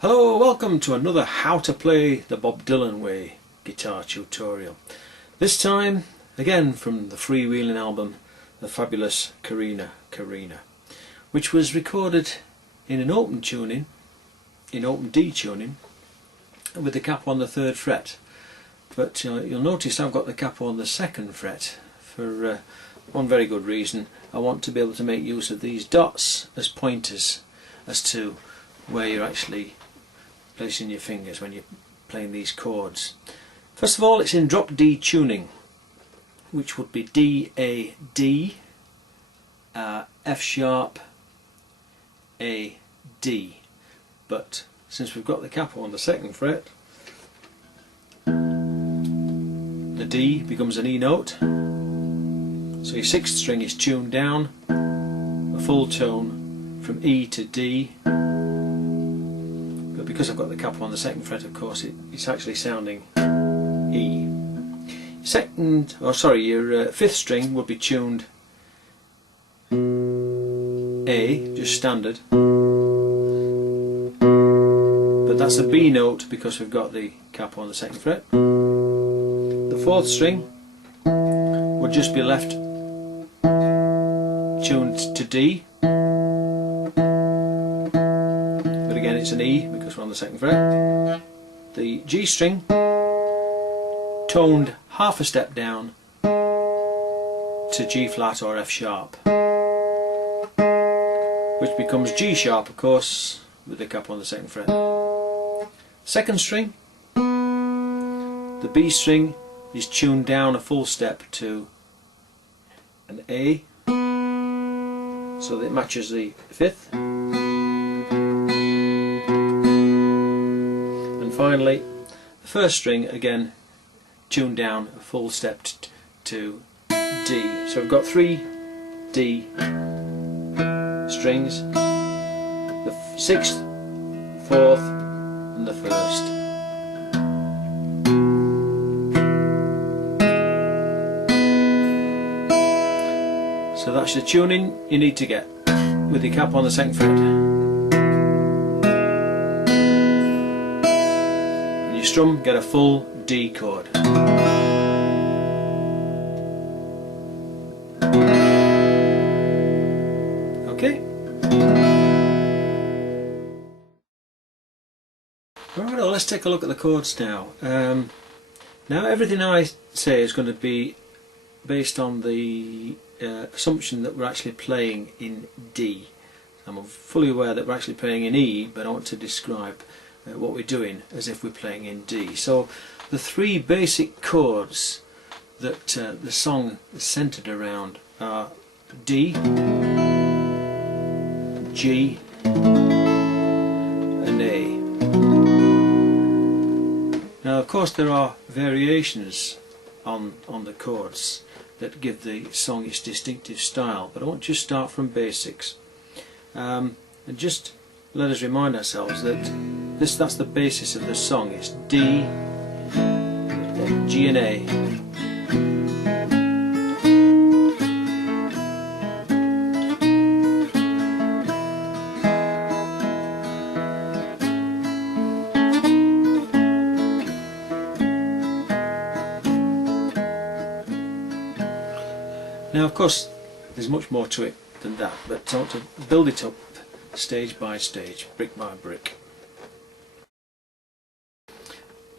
Hello, welcome to another How to Play the Bob Dylan Way guitar tutorial. This time, again from the freewheeling album, the fabulous Corrina, which was recorded in an open tuning, in open D tuning, with the capo on the 3rd fret. But you'll notice I've got the capo on the 2nd fret for one very good reason. I want to be able to make use of these dots as pointers as to where you're actually placing your fingers when you're playing these chords. First of all, it's in drop D tuning, which would be D, A, D, F sharp, A, D. But since we've got the capo on the 2nd fret, the D becomes an E note. So your 6th string is tuned down a full tone from E to D. But because I've got the capo on the 2nd fret, of course, it's actually sounding E. Your 5th string would be tuned A, just standard. But that's a B note because we've got the capo on the 2nd fret. The 4th string would just be left tuned to D. But again, it's an E because we're on the 2nd fret. The G string toned half a step down to G flat or F sharp, which becomes G sharp, of course, with the capo on the 2nd fret. 2nd string, the B string is tuned down a full step to an A, so that it matches the 5th. And finally, the 1st string again tuned down a full step to D. So we've got 3 D strings, the 6th, 4th and the 1st. So that's the tuning you need to get with the capo on the 2nd fret. When you strum, get a full D chord. Okay. Right, well, let's take a look at the chords now. Now everything I say is going to be based on the assumption that we're actually playing in D. I'm fully aware that we're actually playing in E, but I want to describe what we're doing as if we're playing in D. So the 3 basic chords that the song is centered around are D, G and A. Now of course there are variations on the chords that give the song its distinctive style, but I want to just start from basics and just let us remind ourselves that that's the basis of the song. It's D, G and A. Now of course there's much more to it than that, but I want to build it up stage by stage, brick by brick.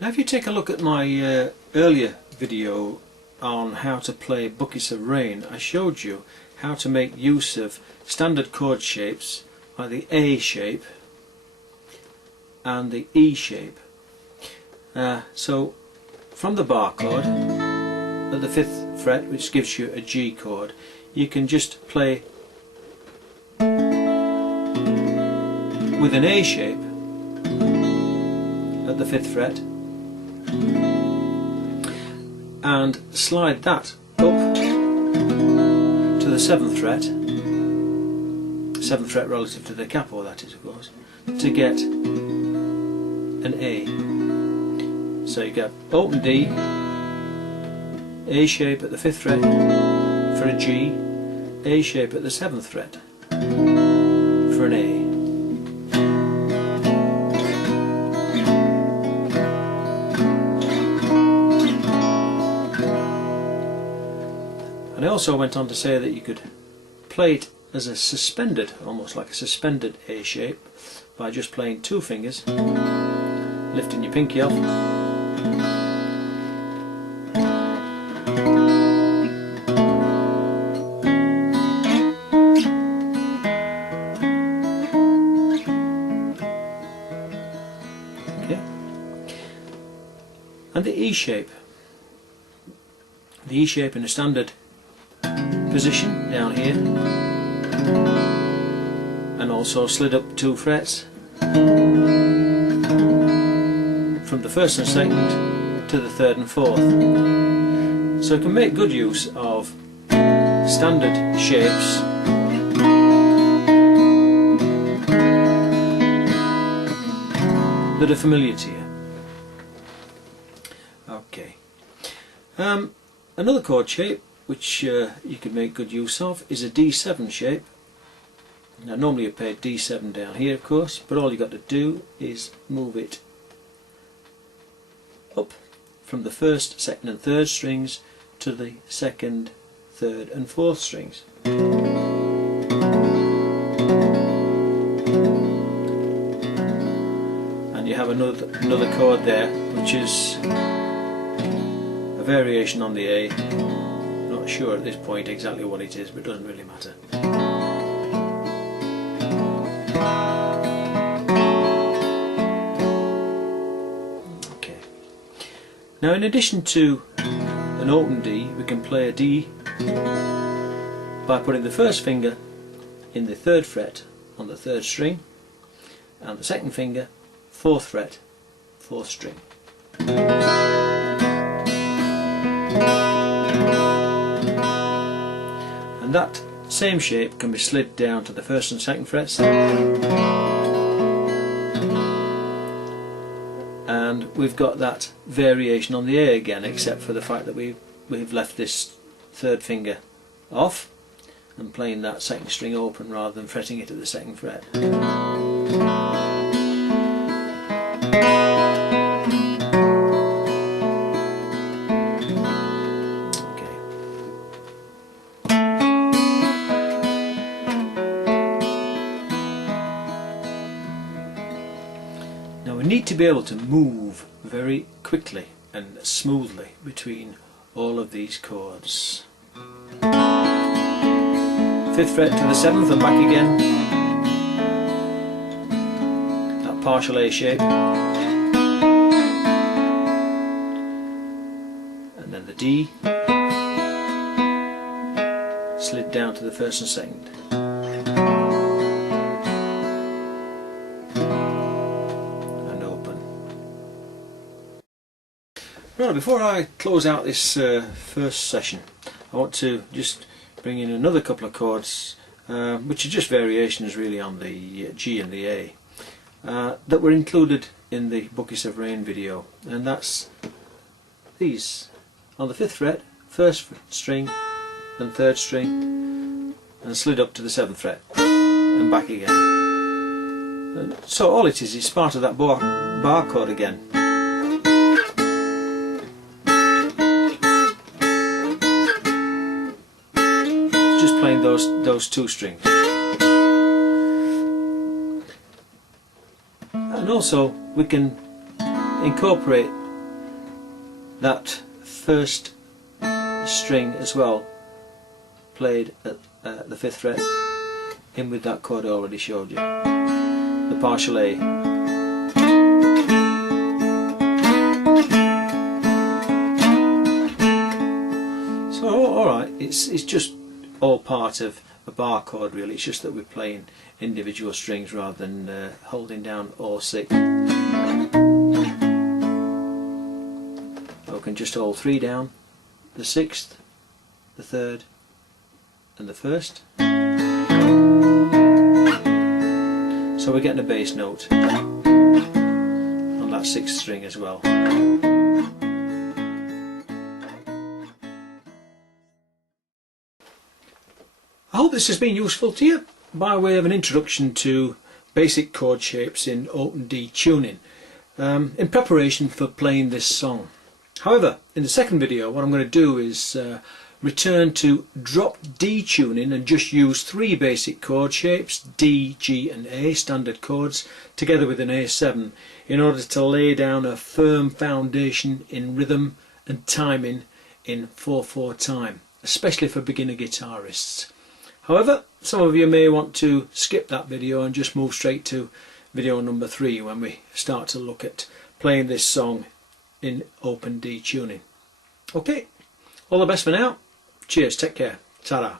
Now if you take a look at my earlier video on how to play Buckets of Rain, I showed you how to make use of standard chord shapes like the A shape and the E shape. So from the bar chord at the 5th fret, which gives you a G chord, you can just play with an A shape at the 5th fret and slide that up to the 7th fret, 7th fret relative to the capo, that is, of course, to get an A. So you get open D, A shape at the 5th fret for a G, A shape at the 7th fret for an A. also went on to say that you could play it as a suspended, almost like a suspended A shape, by just playing two fingers, lifting your pinky off, and the E shape. The E shape in a standard position down here, and also slid up 2 frets from the 1st and 2nd to the 3rd and 4th. So it can make good use of standard shapes that are familiar to you. Okay. Another chord shape which you could make good use of is a D7 shape. Now normally you play D7 down here, of course, but all you've got to do is move it up from the 1st, 2nd and 3rd strings to the 2nd, 3rd and 4th strings. And you have another chord there which is a variation on the A. Not sure at this point exactly what it is, but it doesn't really matter. Okay. Now in addition to an open D, we can play a D by putting the 1st finger in the 3rd fret on the 3rd string and the 2nd finger 4th fret, 4th string. And that same shape can be slid down to the 1st and 2nd frets, and we've got that variation on the A again, except for the fact that we've left this 3rd finger off and playing that 2nd string open rather than fretting it at the 2nd fret. Now we need to be able to move very quickly and smoothly between all of these chords. 5th fret to the 7th and back again. That partial A shape. And then the D. Slid down to the 1st and 2nd. Right, before I close out this first session, I want to just bring in another couple of chords which are just variations really on the G and the A that were included in the Buckets of Rain video, and that's these. On the 5th fret, 1st string and 3rd string, and slid up to the 7th fret and back again. And so all it is part of that bar chord again. Playing those 2 strings, and also we can incorporate that 1st string as well, played at the 5th fret, in with that chord I already showed you, the partial A. So alright, it's just all part of a bar chord really. It's just that we're playing individual strings rather than holding down all 6. So we can just hold 3 down, the 6th, the 3rd and the 1st. So we're getting a bass note on that 6th string as well. I hope this has been useful to you by way of an introduction to basic chord shapes in open D tuning in preparation for playing this song. However, in the second video what I'm going to do is return to drop D tuning and just use 3 basic chord shapes, D, G and A, standard chords, together with an A7 in order to lay down a firm foundation in rhythm and timing in 4/4 time, especially for beginner guitarists. However, some of you may want to skip that video and just move straight to video number 3 when we start to look at playing this song in open D tuning. Okay, all the best for now. Cheers, take care, ta-ra.